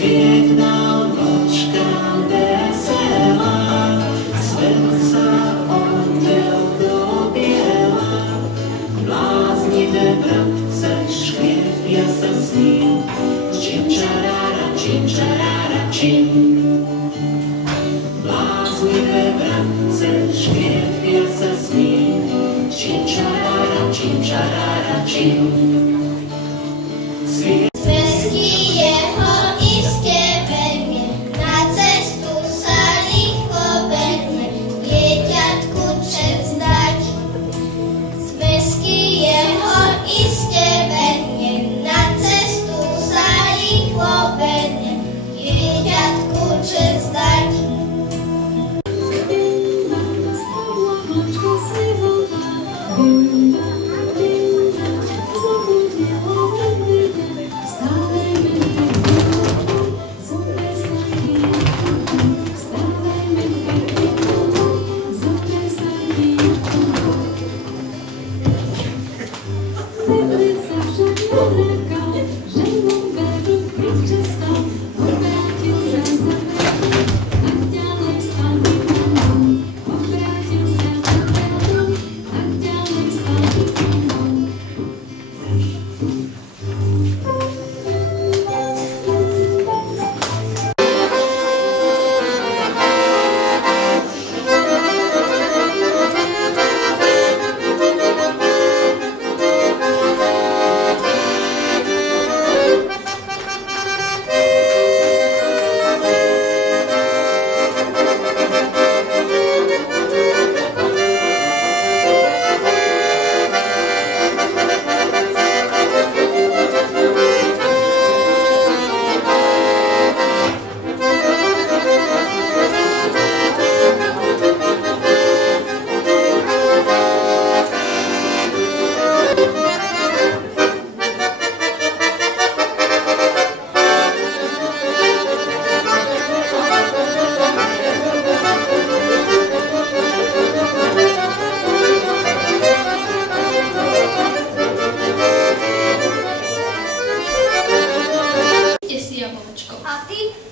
Svietna očka veselá, svet sa oddiel do biela. Bláznivé vrabce škriepia sa s ním, čim čarára, čim čarára, čim. Bláznivé vrabce škriepia sa s ním, čim čarára, čim čarára, čim.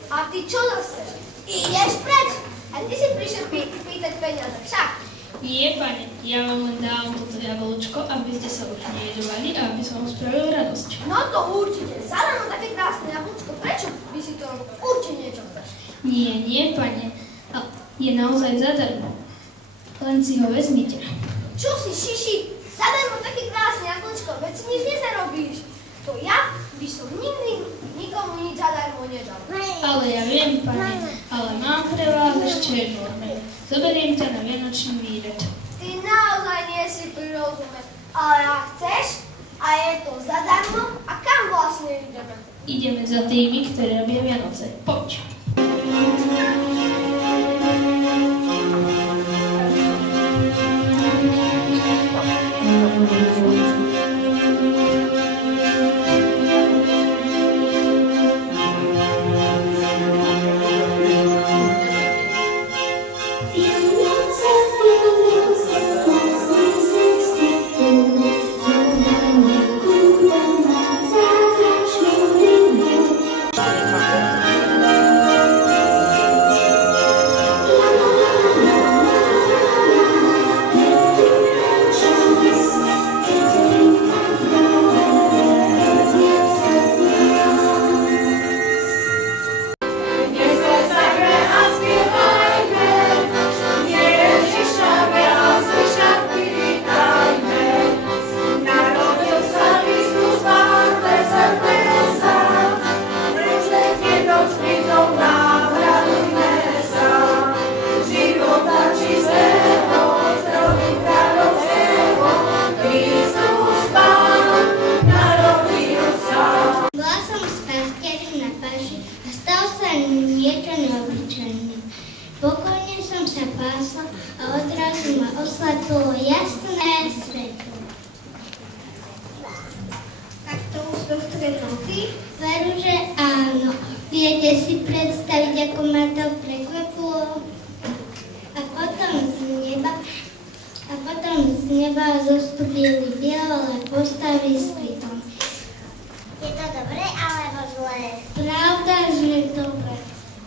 A ty čo zase? Ideš preč? A ty si prišiel pýtať peniaze, však? Nie, pane, ja vám len dávam toto jablčko, aby ste sa už nejedovali a aby som vám spravil radosť. No to určite. Zadarmo také krásne jablčko. Prečo by si to robil? Určite niečo chceš. Nie, pane. Je naozaj zadarmo. Len si ho vezmite. Čo si, šiši? Zadarmo také krásne jablčko, veď si nič nezarobíš. To ja by som nikdy nikomu nič zadarmo nedal. Ale ja viem, pane, ale mám pre vás ešte jednu odmenu. Zoberiem ťa na vianočný výlet. Ty naozaj nie si pri rozume, ale ak chceš a je to zadarmo, a kam vlastne ideme? Ideme za tými, ktorí robia Vianoce. Poď. Pokojne som sa pásla a odrazu ma oslepilo jasné svetlo. Tak to už do stred noci? Veru, že áno. Viete si predstaviť, ako ma to prekvapilo? A potom z neba zostúpili biele postavy s pritom. Je to dobré alebo zlé? Pravda, že je dobré.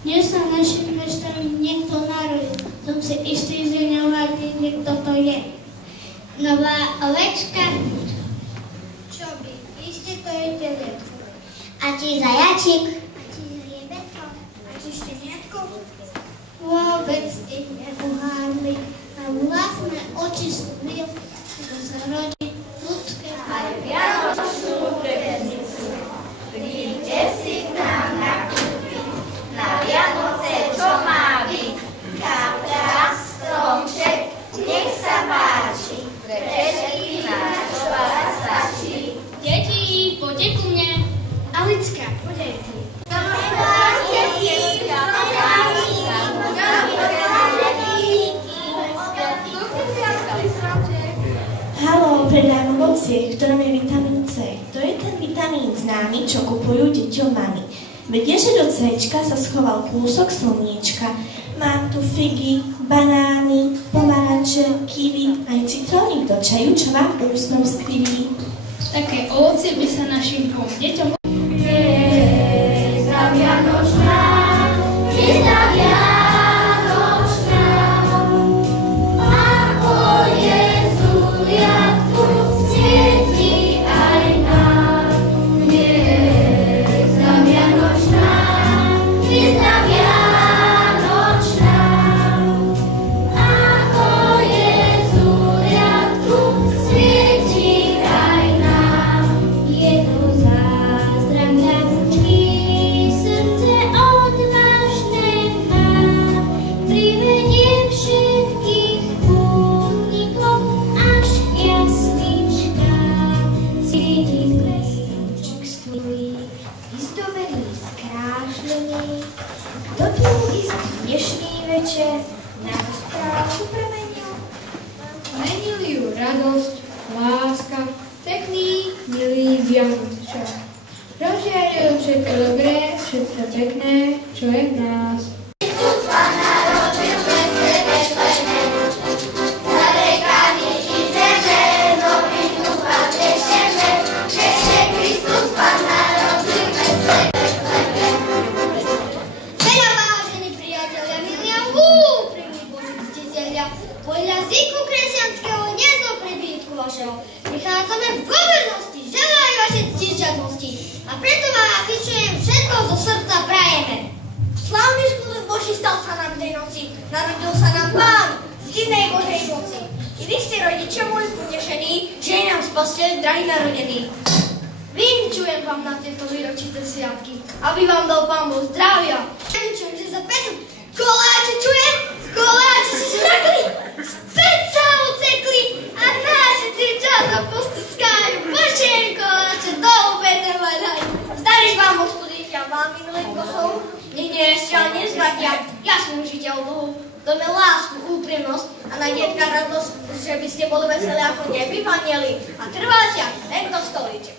Dnes sa našim mestami niekto narodil. Som si istý, že nevadí, kto to je. Nová ovečka. Čo by? Iste to je teletko. A ti zajačik. A ti riebetko. A ti šteniatko. Vôbec ich neuhádli. Na vlastné oči sú videl, že sa rodí ľudské. Aj vianočnú trepeznicu. Príďte si k nám na kúpy. Na Vianoce čo má byť? Kapra, stromček, nech sa páči. Pre všetkých náš vás stačí. Deti, poďte ku mne. Alicka, podej ty. Haló, predám ovocie, v ktorom je vitamín C. To je ten vitamín známy, čo kupujú deťom mami. Vedia, že do C-čka sa schoval kúsok slniečka. Mám tu figy, banány, pomaranče, kiwi, aj citrónik do čaju, čo vám úsmev skriví. Také ovocie by sa našim dvom deťom... Radosť, láska, pekný, milý Vianočák. Pražia všetko dobré, všetko pekné, čo je v nás. Prichádzame v governosti, želaj vaše ctižiadnosti a preto vám vyčujem všetko zo srdca prajeme. Slávny skutok Boží stal sa nám tej noci, narodil sa nám Pán z divnej Božej moci. I vy ste rodičia môj potešení, že je nám spasiteľ drahý narodený. Vyčujem vám na tieto výročité sviatky, aby vám dal Pán Boh zdravia. Vyčujem, že za pecom koláče čujem, koláče si zrakli, späť sa ucekli a naše dziewczata postuskają. Boże, kołacze, do ubedy walają. Zdariš vám, Hospodysia, vám milenko sú, nech nerešťa nezvratia jasnú žiteľ Bohu. Dome lásku, úprimnosť a na detka radosť, že by ste boli veselí ako nebi v anieli a trvácia, len to stolíček.